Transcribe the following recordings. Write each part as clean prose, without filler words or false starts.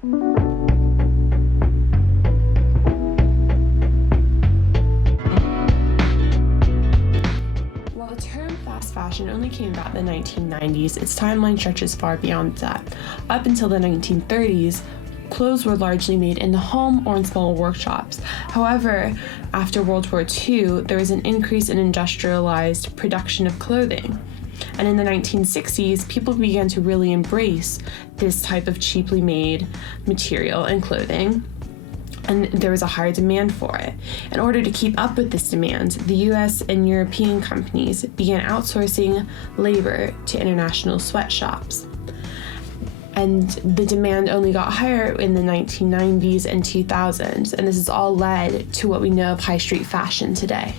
While the term fast fashion only came about in the 1990s, its timeline stretches far beyond that. Up until the 1930s, clothes were largely made in the home or in small workshops. However, after World War II, there was an increase in industrialized production of clothing. And in the 1960s, people began to really embrace this type of cheaply made material and clothing, and there was a higher demand for it. In order to keep up with this demand, the US and European companies began outsourcing labor to international sweatshops. And the demand only got higher in the 1990s and 2000s, and this has all led to what we know of high street fashion today.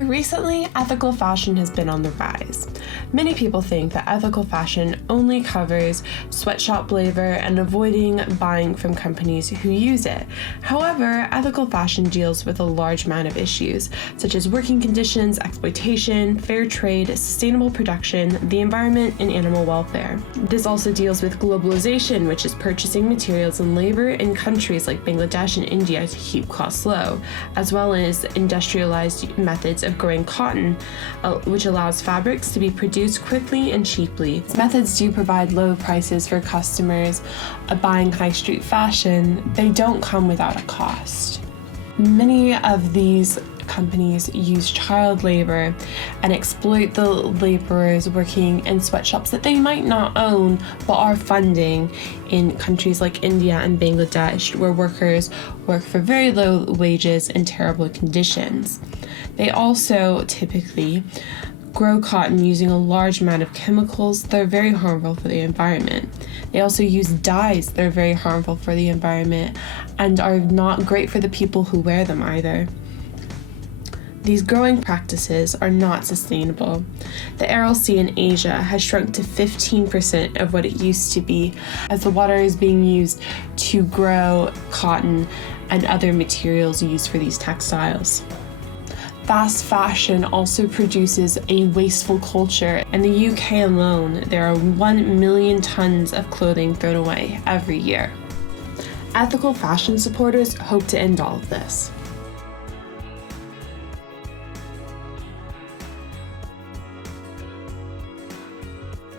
Recently, ethical fashion has been on the rise. Many people think that ethical fashion only covers sweatshop labor and avoiding buying from companies who use it. However, ethical fashion deals with a large amount of issues, such as working conditions, exploitation, fair trade, sustainable production, the environment, and animal welfare. This also deals with globalization, which is purchasing materials and labor in countries like Bangladesh and India to keep costs low, as well as industrialized methods of growing cotton, which allows fabrics to be produced quickly and cheaply. These methods do provide low prices for customers buying high street fashion. They don't come without a cost. Many of these companies use child labor and exploit the laborers working in sweatshops that they might not own but are funding in countries like India and Bangladesh, where workers work for very low wages and terrible conditions. They also typically grow cotton using a large amount of chemicals that are very harmful for the environment. They also use dyes that are very harmful for the environment and are not great for the people who wear them either. These growing practices are not sustainable. The Aral Sea in Asia has shrunk to 15% of what it used to be, as the water is being used to grow cotton and other materials used for these textiles. Fast fashion also produces a wasteful culture. In the UK alone, there are 1 million tons of clothing thrown away every year. Ethical fashion supporters hope to end all of this.